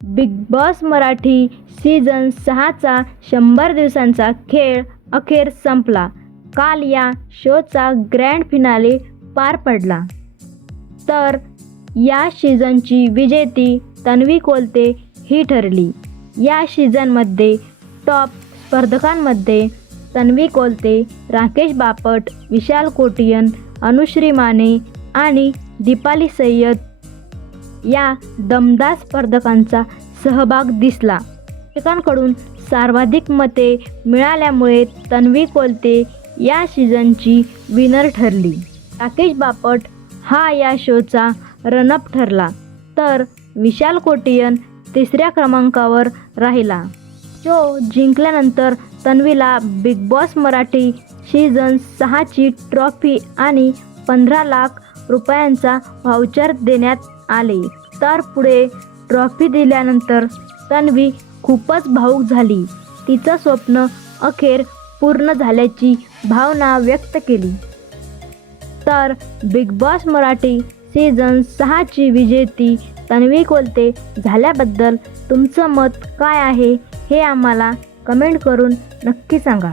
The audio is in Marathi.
बिग बॉस मराठी सीझन 6चा 100 दिवसांचा खेळ अखेर संपला. काल या शोचा ग्रँड फिनाले पार पडला. तर या सीझनची विजेती तन्वी कोलते ही ठरली. या सीझनमध्ये टॉप स्पर्धकांमध्ये तन्वी कोलते, राकेश बापट, विशाल कोटियन, अनुश्री माने आणि दीपाली सय्यद या दमदार स्पर्धकांचा सहभाग दिसला. प्रेक्षकांकडून सर्वाधिक मते मिळाल्यामुळे तन्वी कोलते या सीझनची विनर ठरली. राकेश बापट हा या शोचा रनअप ठरला, तर विशाल कोटियन तिसऱ्या क्रमांकावर राहिला. शो जिंकल्यानंतर तन्वीला बिग बॉस मराठी सीझन 6ची ट्रॉफी आणि 15 लाख रुपयांचा व्हाउचर देण्यात आले. तर पुढे ट्रॉफी दिल्यानंतर तन्वी खूपच भावूक झाली. तिचं स्वप्न अखेर पूर्ण झाल्याची भावना व्यक्त केली. तर बिग बॉस मराठी सीझन 6ची विजेती तन्वी कोलते झाल्याबद्दल तुमचं मत काय आहे हे आम्हाला कमेंट करून नक्की सांगा.